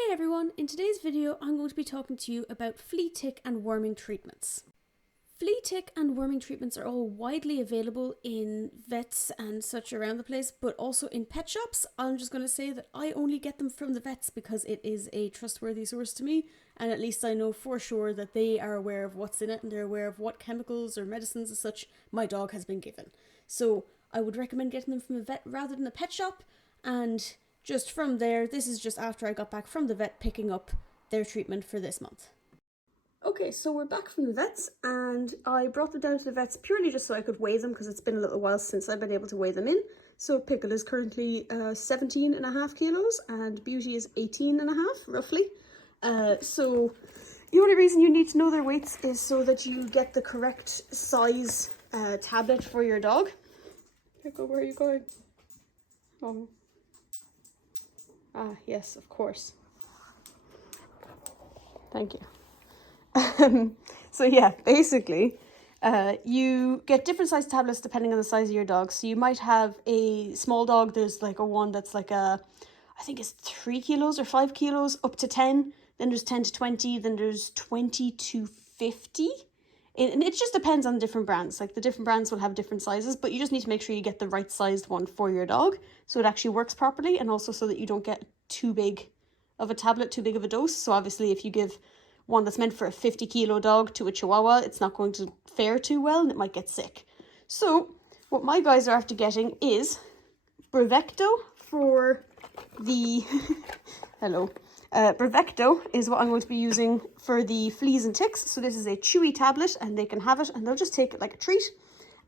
Hey everyone, in today's video I'm going to be talking to you about flea, tick and worming treatments. Flea, tick and worming treatments are all widely available in vets and such around the place, but also in pet shops. I'm just going to say that I only get them from the vets because it is a trustworthy source to me, and at least I know for sure that they are aware of what's in it and they're aware of what chemicals or medicines and such my dog has been given. So I would recommend getting them from a vet rather than a pet shop, and just from there, this is just after I got back from the vet picking up their treatment for this month. Okay, so we're back from the vets and I brought them down to the vets purely just so I could weigh them because it's been a little while since I've been able to weigh them in. So Pickle is currently 17.5 kilos and Beauty is 18.5 roughly. So the only reason you need to know their weights is so that you get the correct size tablet for your dog. Pickle, where are you going? Oh. Ah, yes, of course. Thank you. So yeah, basically, you get different size tablets depending on the size of your dog. So you might have a small dog, there's like a one that's like I think it's 3 kilos or 5 kilos up to 10. Then there's 10 to 20, then there's 20 to 50. And it just depends on different brands. Like the different brands will have different sizes, but you just need to make sure you get the right sized one for your dog so it actually works properly, and also so that you don't get too big of a tablet, too big of a dose. So obviously if you give one that's meant for a 50 kilo dog to a Chihuahua, it's not going to fare too well and it might get sick. So what my guys are after getting is Brevecto for the hello. Brevecto is what I'm going to be using for the fleas and ticks. So this is a chewy tablet and they can have it and they'll just take it like a treat.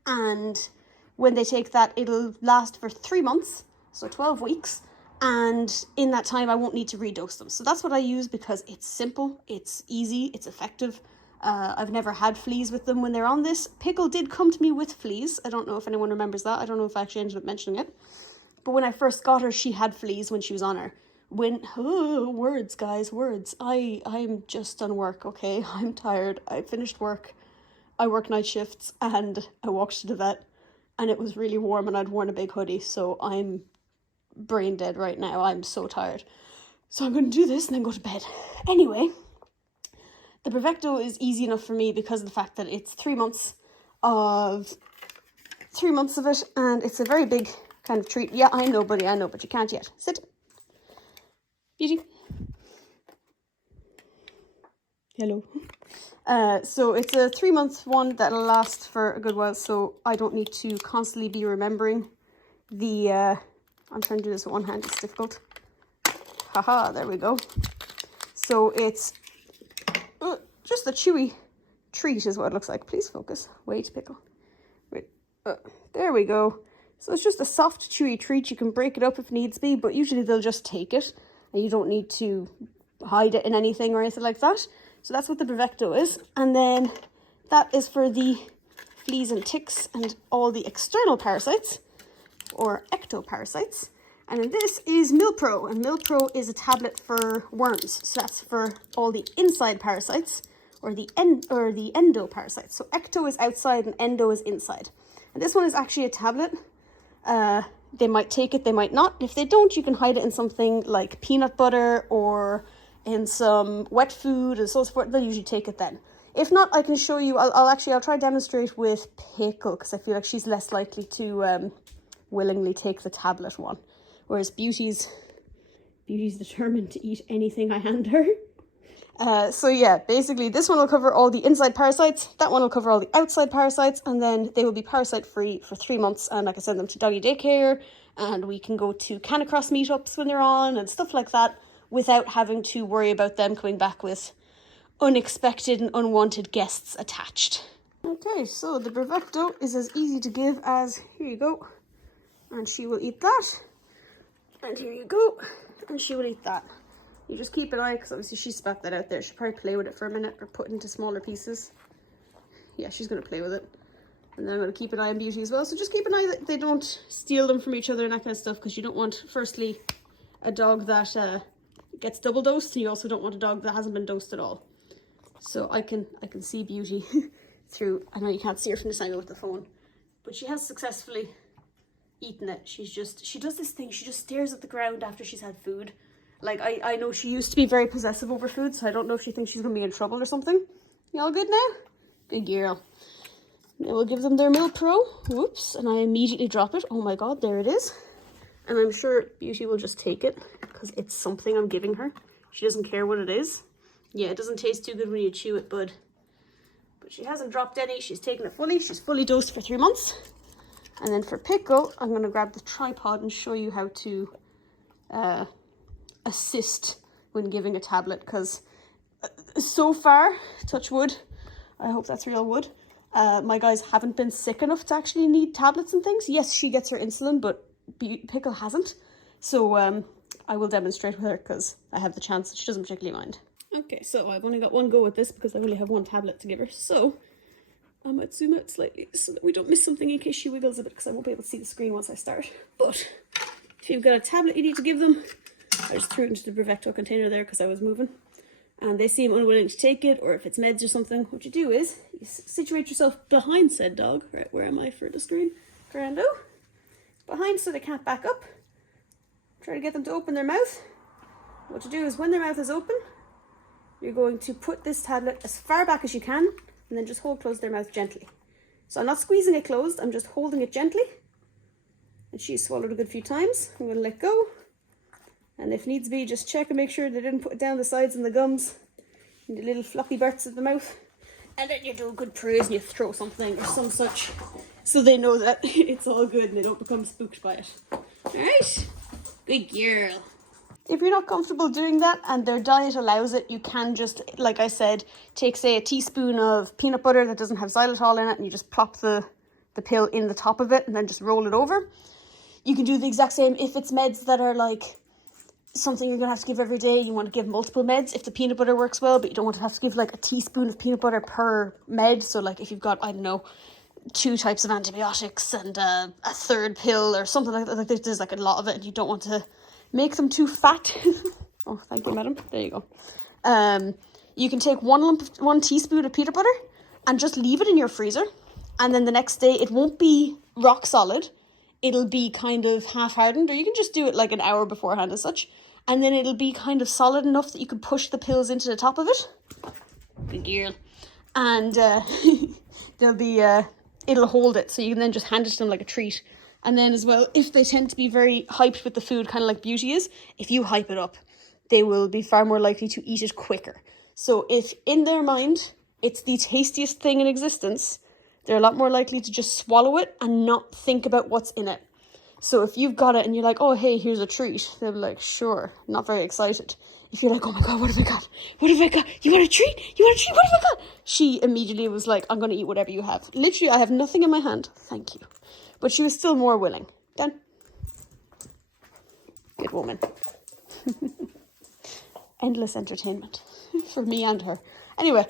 And when they take that, it'll last for 3 months, so 12 weeks. And in that time, I won't need to redose them. So that's what I use because it's simple, it's easy, it's effective. I've never had fleas with them when they're on this. Pickle did come to me with fleas. I don't know if anyone remembers that. I don't know if I actually ended up mentioning it. But when I first got her, she had fleas when she was on her. Words, guys, words. I'm just done work, okay? I'm tired. I finished work. I work night shifts and I walked to the vet and it was really warm and I'd worn a big hoodie. So I'm brain dead right now. I'm so tired. So I'm going to do this and then go to bed. Anyway, the Brevecto is easy enough for me because of the fact that it's 3 months of it and it's a very big kind of treat. Yeah, I know, buddy, I know, but you can't yet. Sit. Beauty. Hello. So it's a 3-month one that'll last for a good while, so I don't need to constantly be remembering the I'm trying to do this with one hand, it's difficult. Haha, there we go. So it's just a chewy treat is what it looks like. Please focus. Wait, Pickle. Wait. There we go. So it's just a soft, chewy treat. You can break it up if needs be, but usually they'll just take it and you don't need to hide it in anything or anything like that. So that's what the Brevecto is. And then that is for the fleas and ticks and all the external parasites, or ectoparasites. And then this is Milpro, and Milpro is a tablet for worms. So that's for all the inside parasites, or the endoparasites. So ecto is outside and endo is inside. And this one is actually a tablet. They might take it, they might not. If they don't, you can hide it in something like peanut butter or in some wet food and so forth. They'll usually take it then. If not, I can show you. I'll try to demonstrate with Pickle because I feel like she's less likely to willingly take the tablet one, whereas Beauty's determined to eat anything I hand her. So yeah, basically this one will cover all the inside parasites, that one will cover all the outside parasites, and then they will be parasite free for 3 months, and I can send them to doggy daycare and we can go to Canicross meetups when they're on and stuff like that without having to worry about them coming back with unexpected and unwanted guests attached. Okay, so the Brevecto is as easy to give as, here you go, and she will eat that, and here you go, and she will eat that. You just keep an eye, because obviously she spat that out there. She'll probably play with it for a minute or put it into smaller pieces. Yeah, she's going to play with it. And then I'm going to keep an eye on Beauty as well. So just keep an eye that they don't steal them from each other and that kind of stuff, because you don't want, firstly, a dog that gets double dosed, and you also don't want a dog that hasn't been dosed at all. So I can see Beauty through, I know you can't see her from this angle with the phone, but she has successfully eaten it. She does this thing, she just stares at the ground after she's had food Like, I know she used to be very possessive over food, so I don't know if she thinks she's going to be in trouble or something. You all good now? Good girl. Now we'll give them their Meal Pro. Whoops, and I immediately drop it. Oh my god, there it is. And I'm sure Beauty will just take it, because it's something I'm giving her. She doesn't care what it is. Yeah, it doesn't taste too good when you chew it, bud. But she hasn't dropped any. She's taken it fully. She's fully dosed for 3 months. And then for Pickle, I'm going to grab the tripod and show you how to assist when giving a tablet. Because so far, touch wood, I hope that's real wood, my guys haven't been sick enough to actually need tablets and things. Yes, she gets her insulin, but Pickle hasn't. So I will demonstrate with her because I have the chance. She doesn't particularly mind. Okay, so I've only got one go at this because I only have one tablet to give her. So I might zoom out slightly so that we don't miss something in case she wiggles a bit, because I won't be able to see the screen once I start. But if you've got a tablet you need to give them, I just threw it into the Preventative container there because I was moving, and they seem unwilling to take it, or if it's meds or something, what you do is you situate yourself behind said dog. Right, where am I for the screen? Grando. Behind so they can't back up. Try to get them to open their mouth. What you do is when their mouth is open, you're going to put this tablet as far back as you can, and then just hold closed their mouth gently. So I'm not squeezing it closed, I'm just holding it gently. And she's swallowed a good few times. I'm going to let go. And if needs be, just check and make sure they didn't put it down the sides and the gums and the little floppy parts of the mouth. And then you do a good praise and you throw something or some such, so they know that it's all good and they don't become spooked by it. Alright? Good girl. If you're not comfortable doing that and their diet allows it, you can just, like I said, take, say, a teaspoon of peanut butter that doesn't have xylitol in it, and you just plop the pill in the top of it and then just roll it over. You can do the exact same if it's meds that are like something you're going to have to give every day. You want to give multiple meds. If the peanut butter works well, but you don't want to have to give like a teaspoon of peanut butter per med. So like if you've got, I don't know, 2 types of antibiotics and a third pill or something like that, like there's like a lot of it, and you don't want to make them too fat. Oh, thank you, madam. There you go. You can take 1 teaspoon of peanut butter and just leave it in your freezer. And then the next day, it won't be rock solid. It'll be kind of half-hardened, or you can just do it like an hour beforehand as such. And then it'll be kind of solid enough that you can push the pills into the top of it. Good girl. And there'll be, it'll hold it. So you can then just hand it to them like a treat. And then as well, if they tend to be very hyped with the food, kind of like Beauty is, if you hype it up, they will be far more likely to eat it quicker. So if in their mind, it's the tastiest thing in existence, they're a lot more likely to just swallow it and not think about what's in it. So if you've got it and you're like, oh, hey, here's a treat, they'll be like, sure, not very excited. If you're like, oh my God, what have I got? What have I got? You want a treat? You want a treat? What have I got? She immediately was like, I'm going to eat whatever you have. Literally, I have nothing in my hand. Thank you. But she was still more willing. Done. Good woman. Endless entertainment for me and her. Anyway,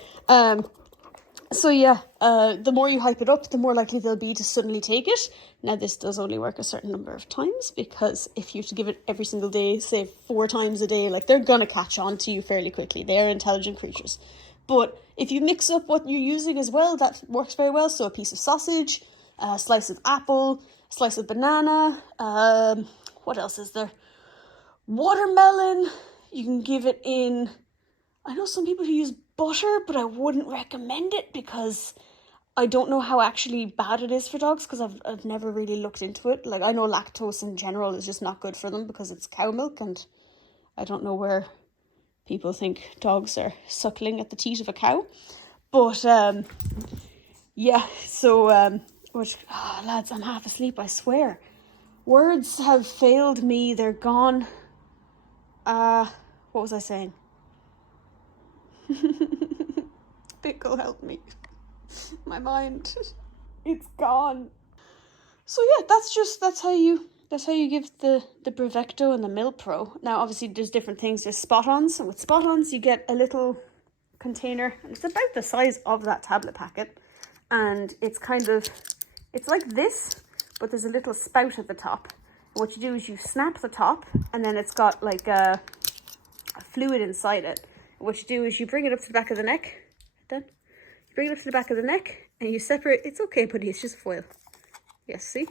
so yeah, the more you hype it up, the more likely they'll be to suddenly take it. Now, this does only work a certain number of times, because if you have to give it every single day, say 4 times a day, like, they're gonna catch on to you fairly quickly. They are intelligent creatures. But if you mix up what you're using as well, that works very well. So a piece of sausage, a slice of apple, a slice of banana, what else is there? Watermelon. You can give it in, I know some people who use butter, but I wouldn't recommend it because I don't know how actually bad it is for dogs, because I've never really looked into it. Like, I know lactose in general is just not good for them because it's cow milk, and I don't know where people think dogs are suckling at the teat of a cow. But yeah, so lads, I'm half asleep, I swear. Words have failed me, they're gone. What was I saying? Pickle, help me. My mind, it's gone. So yeah, that's how you give the Brevecto and the Mil Pro. Now obviously there's different things. There's spot-ons, and with spot-ons you get a little container, and it's about the size of that tablet packet, and it's like this, but there's a little spout at the top. And what you do is you snap the top, and then it's got like a fluid inside it. And what you do is you bring it up to the back of the neck. Then you bring it up to the back of the neck, and you separate. It's okay, buddy, it's just foil. Yes, see?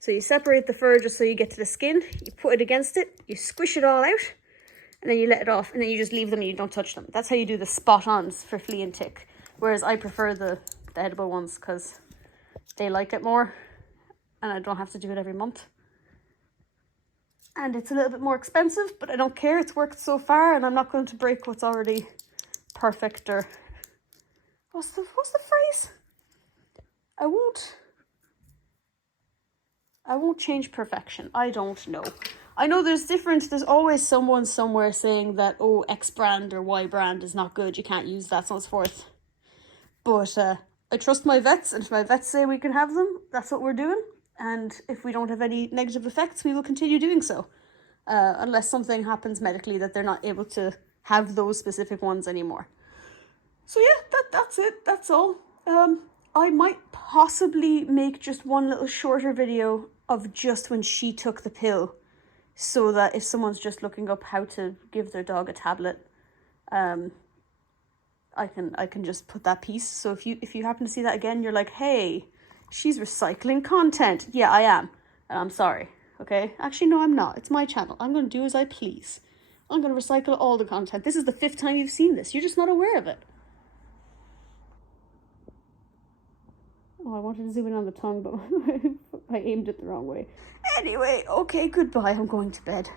So you separate the fur just so you get to the skin. You put it against it. You squish it all out. and then you let it off, and then you just leave them and you don't touch them. That's how you do the spot-ons for flea and tick. Whereas I prefer the edible ones because they like it more, and I don't have to do it every month. And it's a little bit more expensive, but I don't care. It's worked so far, and I'm not going to break what's already perfect. Or what's the phrase? I won't change perfection. I don't know. I know there's always someone somewhere saying that, oh, X brand or Y brand is not good, you can't use that, so on and so forth. But I trust my vets, and if my vets say we can have them, that's what we're doing. And if we don't have any negative effects, we will continue doing so. Unless something happens medically that they're not able to have those specific ones anymore. So yeah, that's it. That's all. I might possibly make just one little shorter video of just when she took the pill, so that if someone's just looking up how to give their dog a tablet, I can just put that piece. So if you happen to see that again, you're like, hey, she's recycling content. Yeah, I am. And I'm sorry. Okay? Actually, no, I'm not. It's my channel. I'm going to do as I please. I'm going to recycle all the content. This is the 5th time you've seen this. You're just not aware of it. Oh, I wanted to zoom in on the tongue, but I aimed it the wrong way. Anyway, okay, goodbye. I'm going to bed.